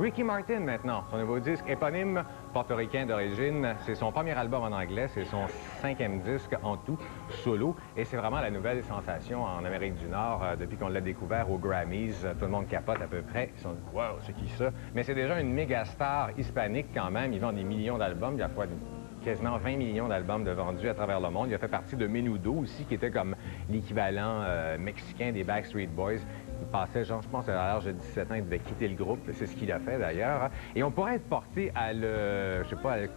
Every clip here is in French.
Ricky Martin, maintenant, son nouveau disque éponyme, portoricain d'origine. C'est son premier album en anglais, c'est son 5e disque en tout, solo. Et c'est vraiment la nouvelle sensation en Amérique du Nord depuis qu'on l'a découvert aux Grammys. Tout le monde capote à peu près. Ils sont dit, wow, c'est qui ça? Mais c'est déjà une méga star hispanique quand même. Il vend des millions d'albums. Il y a quasiment 20 millions d'albums de vendus à travers le monde. Il a fait partie de Menudo aussi, qui était comme l'équivalent mexicain des Backstreet Boys. Il passait, genre, je pense, à l'âge de 17 ans, il devait quitter le groupe. C'est ce qu'il a fait, d'ailleurs. Et on pourrait être porté à le, je sais pas, à le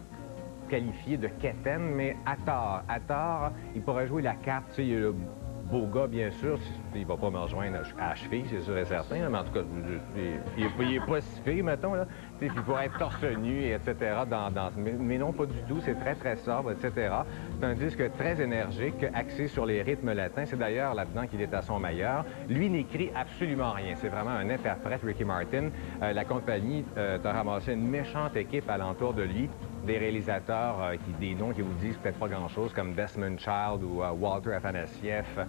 qualifier de quétaine, mais à tort. À tort, il pourrait jouer la carte. Tu sais, il y a le beau gars, bien sûr. Il va pas me rejoindre à la cheville, c'est sûr et certain. Là, mais en tout cas, il est pas si fait, mettons. Là. Puis il pourrait être torse nu, etc. Mais non, pas du tout. C'est très, très sobre, etc. C'est un disque très énergique, axé sur les rythmes latins. C'est d'ailleurs là-dedans qu'il est à son meilleur. Lui n'écrit absolument rien. C'est vraiment un interprète, Ricky Martin. La compagnie a ramassé une méchante équipe alentour de lui. Des réalisateurs, des noms qui vous disent peut-être pas grand-chose, comme Desmond Child ou Walter Afanasieff.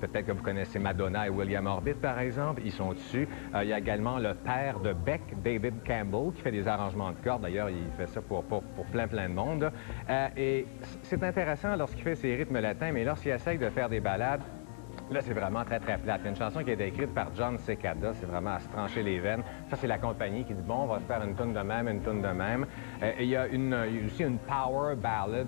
Peut-être que vous connaissez Madonna et William Orbit, par exemple. Ils sont dessus. Il y a également le père de Beck, David Campbell, qui fait des arrangements de cordes. D'ailleurs, il fait ça pour plein de monde. Et c'est intéressant lorsqu'il fait ses rythmes latins, mais lorsqu'il essaye de faire des ballades, là, c'est vraiment très, très plate. Il y a une chanson qui a été écrite par John Cicada. C'est vraiment à se trancher les veines. Ça, c'est la compagnie qui dit, bon, on va se faire une toune de même, une toune de même. Et il y a aussi une power ballad.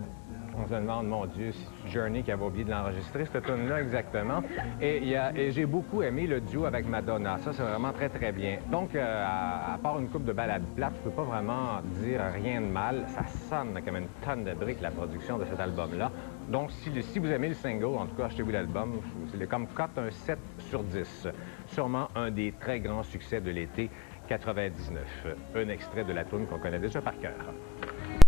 On se demande, mon Dieu, c'est Journey qui avait oublié de l'enregistrer, cette tune-là, exactement. Et j'ai beaucoup aimé le duo avec Madonna. Ça, c'est vraiment très, très bien. Donc, à part une coupe de ballades plates, je peux pas vraiment dire rien de mal. Ça sonne comme une tonne de briques, la production de cet album-là. Donc, si vous aimez le single, en tout cas, achetez-vous l'album. C'est comme cote un 7 sur 10. Sûrement un des très grands succès de l'été 99. Un extrait de la tune qu'on connaît déjà par cœur.